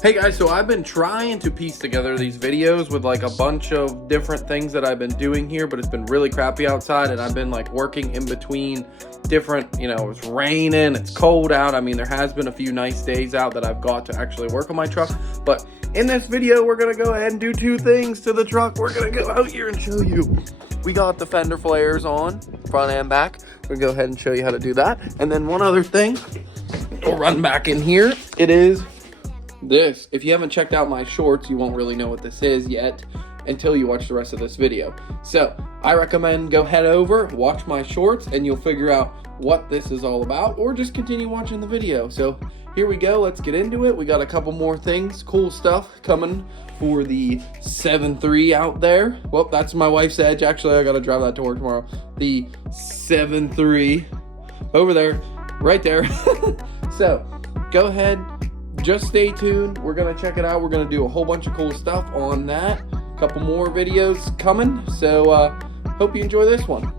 Hey guys, so I've been trying to piece together these videos with like a bunch of different things that I've been doing here, but it's been really crappy outside and I've been like working in between different, it's raining, it's cold out. I mean, there has been a few nice days out that I've got to actually work on my truck, but in this video, we're gonna go ahead and do two things to the truck. We're gonna go out here and show you. We got the fender flares on, front and back. We're gonna go ahead and show you how to do that. And then one other thing, we'll run back in here. It is this. If you haven't checked out my shorts, you won't really know what this is yet until you watch the rest of this video. So I recommend go head over, watch my shorts, and you'll figure out what this is all about, or just continue watching the video. So here we go, let's get into it. We got a couple more things, cool stuff coming for the 7.3 out there. Well, that's my wife's Edge. Actually, I gotta drive that to work tomorrow. The 7.3 over there, right there. So go ahead, just stay tuned. We're gonna check it out. We're gonna do a whole bunch of cool stuff on that. A couple more videos coming. So hope you enjoy this one.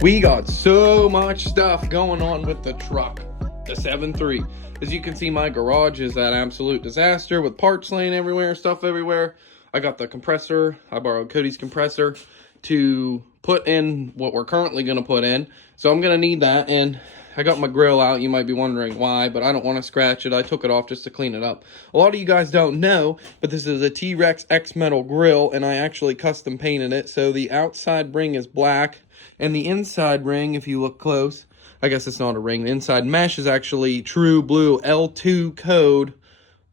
We got so much stuff going on with the truck, the 7.3. As you can see, my garage is an absolute disaster with parts laying everywhere, stuff everywhere. I got the compressor. I borrowed Cody's compressor to put in what we're currently going to put in. So I'm going to need that. And I got my grill out. You might be wondering why, but I don't want to scratch it. I took it off just to clean it up. A lot of you guys don't know, but this is a T-Rex X Metal grill, and I actually custom painted it. So the outside ring is black, and the inside ring, if you look close, I guess it's not a ring. The inside mesh is actually true blue L2 code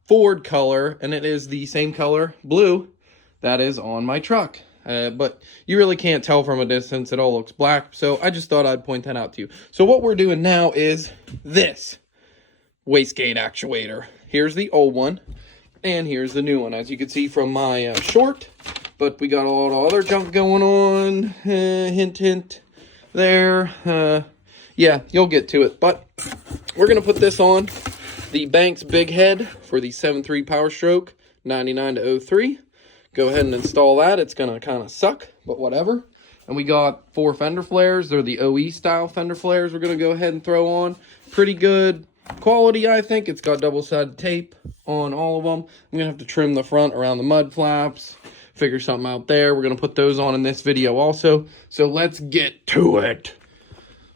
Ford color, and it is the same color blue that is on my truck. But you really can't tell from a distance. It all looks black. So I just thought I'd point that out to you. So what we're doing now is this Wastegate actuator. Here's the old one, and here's the new one, as you can see from my short. But we got a lot of other junk going on. Hint, hint there. Yeah, you'll get to it. But we're going to put this on the Banks Big Head for the 7.3 Power Stroke 99 to 03. Go ahead and install that. It's going to kind of suck, but whatever. And we got 4 fender flares. They're the OE style fender flares we're going to go ahead and throw on. Pretty good quality, I think. It's got double-sided tape on all of them. I'm going to have to trim the front around the mud flaps, figure something out there. We're going to put those on in this video also. So let's get to it.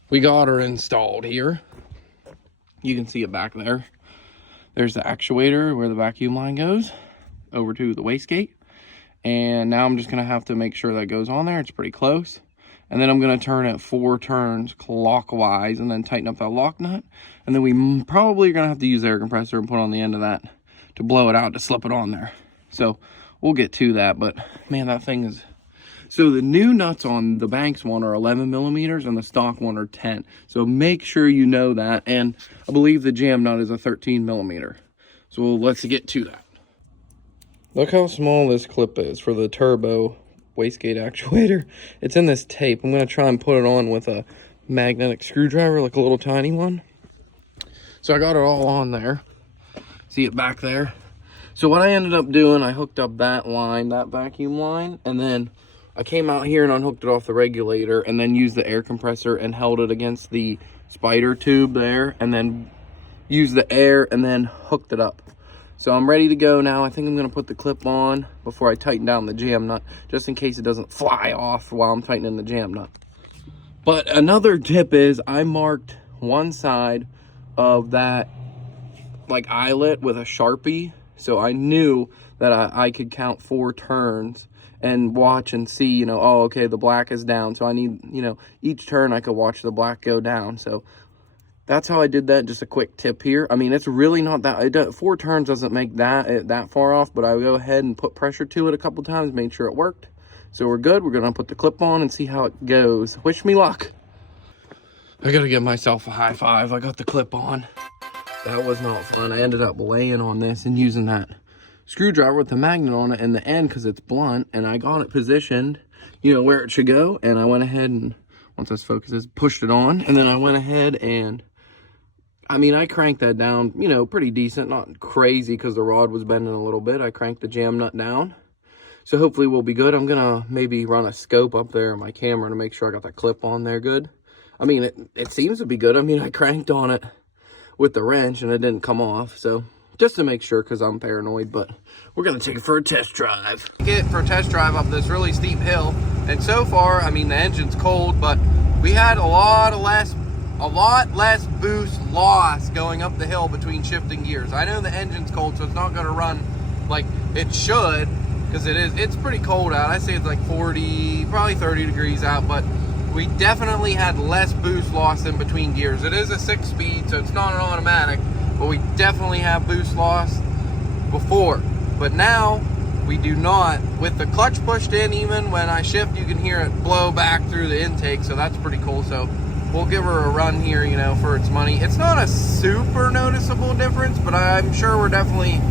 We got her installed here. You can see it back there. There's the actuator where the vacuum line goes over to the wastegate. And now I'm just going to have to make sure that goes on there. It's pretty close. And then I'm going to turn it 4 turns clockwise and then tighten up that lock nut. And then we probably are going to have to use the air compressor and put on the end of that to blow it out to slip it on there. So we'll get to that. But man, that thing is... So the new nuts on the Banks one are 11 millimeters and the stock one are 10. So make sure you know that. And I believe the jam nut is a 13 millimeter. So let's get to that. Look how small this clip is for the turbo wastegate actuator. It's in this tape. I'm going to try and put it on with a magnetic screwdriver, like a little tiny one. So I got it all on there. See it back there? So what I ended up doing, I hooked up that line, that vacuum line, and then I came out here and unhooked it off the regulator and then used the air compressor and held it against the spider tube there and then used the air and then hooked it up. So I'm ready to go now. I think I'm going to put the clip on before I tighten down the jam nut, just in case it doesn't fly off while I'm tightening the jam nut. But another tip is I marked one side of that like eyelet with a Sharpie. So I knew that I could count 4 turns and watch and see, oh, okay, the black is down. So I need, each turn I could watch the black go down. So that's how I did that. Just a quick tip here. I mean, it's really not that, 4 turns doesn't make that far off, but I go ahead and put pressure to it a couple times, made sure it worked. So we're good. We're going to put the clip on and see how it goes. Wish me luck. I got to give myself a high five. I got the clip on. That was not fun. I ended up laying on this and using that screwdriver with the magnet on it in the end because it's blunt, and I got it positioned, where it should go. And I went ahead and, once this focuses, pushed it on. And then I went ahead and I cranked that down, pretty decent, not crazy because the rod was bending a little bit. I cranked the jam nut down. So hopefully we'll be good. I'm gonna maybe run a scope up there on my camera to make sure I got that clip on there good. I mean, it seems to be good. I mean, I cranked on it with the wrench and it didn't come off. So just to make sure, because I'm paranoid, but we're gonna take it for a test drive. Get for a test drive up this really steep hill. And so far, I mean, the engine's cold, but we had a lot less boost loss going up the hill between shifting gears. I know the engine's cold, so it's not gonna run like it should, because it's pretty cold out. I say it's like 40, probably 30 degrees out, but we definitely had less boost loss in between gears. It is a 6-speed, so it's not an automatic, but we definitely have boost loss before. But now, we do not. With the clutch pushed in, even when I shift, you can hear it blow back through the intake, so that's pretty cool. So we'll give her a run here, you know, for its money. It's not a super noticeable difference, but I'm sure we're definitely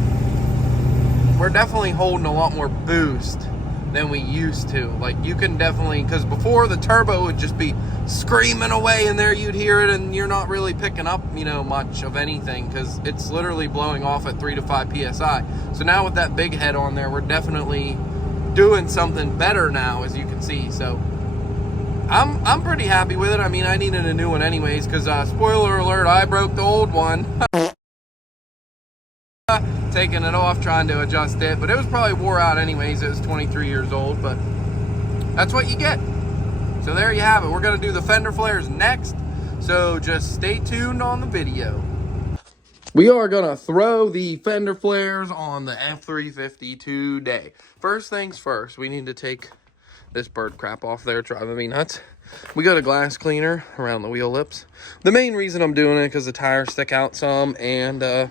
holding a lot more boost than we used to. Like, you can definitely, because before the turbo would just be screaming away in there, you'd hear it and you're not really picking up, you know, much of anything, because it's literally blowing off at 3 to 5 psi. So now with that big head on there, we're definitely doing something better now, as you can see. So I'm pretty happy with it. I mean, I needed a new one anyways, because spoiler alert, I broke the old one. Taking it off, trying to adjust it, but it was probably wore out anyways. It was 23 years old, but that's what you get. So there you have it. We're going to do the fender flares next, so just stay tuned on the video. We are going to throw the fender flares on the F350 today. First things first, we need to take this bird crap off there, driving me nuts. We got a glass cleaner around the wheel lips. The main reason I'm doing it because the tires stick out some, and the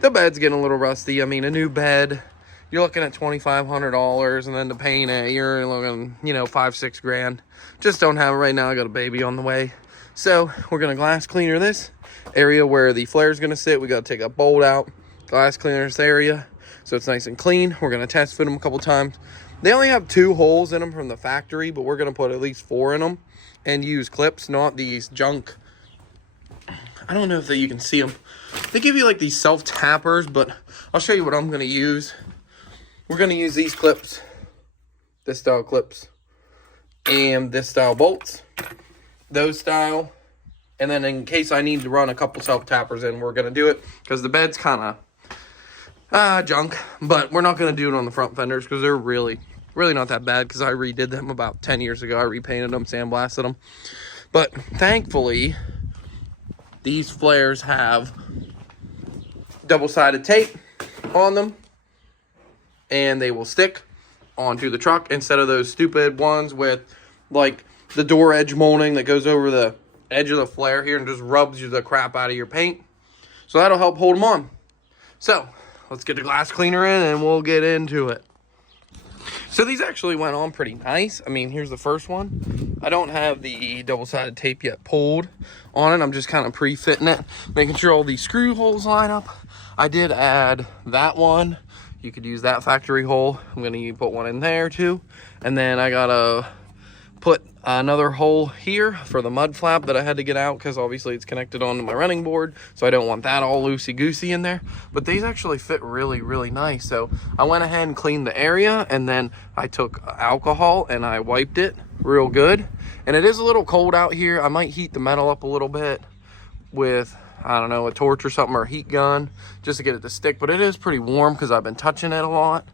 bed's getting a little rusty. I mean, a new bed, you're looking at $2,500, and then to paint it, you're looking, you know, $5-6 grand. Just don't have it right now. I got a baby on the way. So we're gonna glass cleaner this area where the flare's gonna sit. We gotta take a bolt out, glass cleaner this area, so it's nice and clean. We're gonna test fit them a couple times. They only have 2 holes in them from the factory, but we're gonna put at least 4 in them and use clips, not these junk. I don't know if you can see them. They give you like these self tappers, but I'll show you what I'm going to use. We're going to use these clips, this style clips, and this style bolts, those style. And then in case I need to run a couple self tappers in, we're going to do it because the bed's kind of junk, but we're not going to do it on the front fenders because they're really not that bad, because I redid them about 10 years ago. I repainted them, sandblasted them. But thankfully, these flares have double-sided tape on them, and they will stick onto the truck instead of those stupid ones with like the door edge molding that goes over the edge of the flare here and just rubs you the crap out of your paint. So that'll help hold them on. So let's get the glass cleaner in and we'll get into it. So these actually went on pretty nice. I mean, here's the first one. I don't have the double-sided tape yet pulled on it. I'm just kind of pre-fitting it, making sure all these screw holes line up. I did add that one. You could use that factory hole. I'm going to put one in there too. And then I got to put another hole here for the mud flap that I had to get out because obviously it's connected onto my running board, so I don't want that all loosey-goosey in there. But these actually fit really nice. So I went ahead and cleaned the area, and then I took alcohol and I wiped it real good. And it is a little cold out here. I might heat the metal up a little bit with, I don't know, a torch or something, or a heat gun, just to get it to stick. But it is pretty warm because I've been touching it a lot.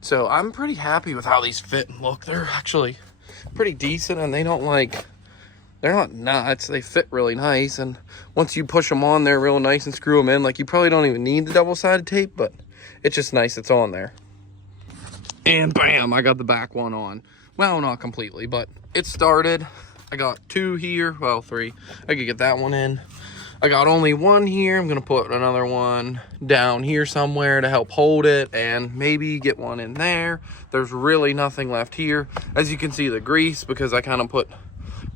So I'm pretty happy with how these fit and look. They're actually pretty decent, and they're not nuts. They fit really nice, and once you push them on there real nice and screw them in, like, you probably don't even need the double-sided tape, but it's just nice it's on there. And bam, I got the back one on. Well, not completely, but it started. I got 2 here, well, 3. I could get that one in. I got only 1 here. I'm gonna put another one down here somewhere to help hold it, and maybe get one in there. There's really nothing left here. As you can see, the grease, because I kind of put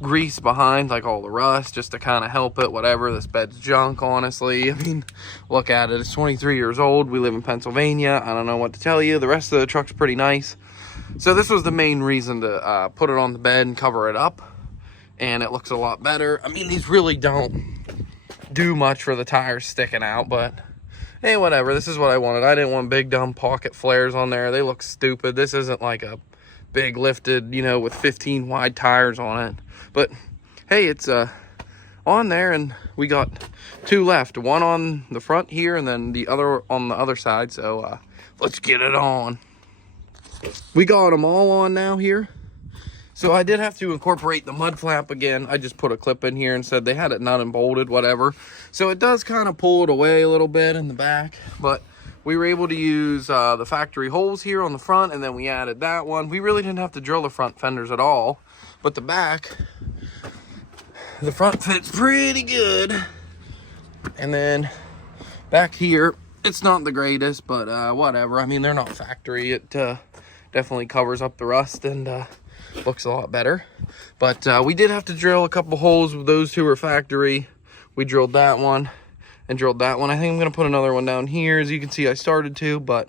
grease behind like all the rust just to kind of help it, whatever. This bed's junk, honestly. I mean, look at it. It's 23 years old. We live in Pennsylvania. I don't know what to tell you. The rest of the truck's pretty nice. So this was the main reason to put it on the bed and cover it up, and it looks a lot better. I mean, these really don't do much for the tires sticking out, but Hey, whatever, this is what I wanted. I didn't want big dumb pocket flares on there. They look stupid. This isn't like a big lifted, you know, with 15 wide tires on it. But hey, it's on there, and we got 2 left. One on the front here, and then the other on the other side. So let's get it on. We got them all on now here. So I did have to incorporate the mud flap again. I just put a clip in here and said they had it nut and bolted, whatever. So it does kind of pull it away a little bit in the back, but we were able to use the factory holes here on the front, and then we added that one. We really didn't have to drill the front fenders at all, but the back, the front fits pretty good. And then back here, it's not the greatest, but whatever. I mean, they're not factory. It definitely covers up the rust and looks a lot better. But we did have to drill a couple holes. Those 2 were factory. We drilled that one and drilled that one. I think I'm going to put another one down here. As you can see, I started to, but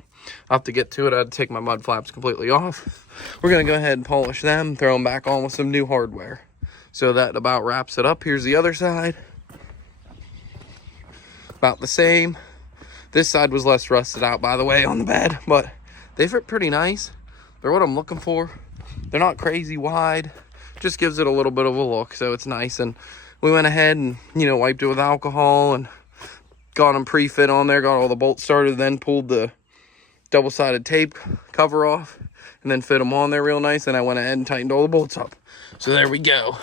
I'll have to get to it. I had to take my mud flaps completely off. We're going to go ahead and polish them, throw them back on with some new hardware. So that about wraps it up. Here's the other side. About the same. This side was less rusted out, by the way, on the bed, but they fit pretty nice. They're what I'm looking for. They're not crazy wide, just gives it a little bit of a look, so it's nice. And we went ahead and, you know, wiped it with alcohol and got them pre-fit on there, got all the bolts started, then pulled the double-sided tape cover off and then fit them on there real nice. And I went ahead and tightened all the bolts up. So there we go.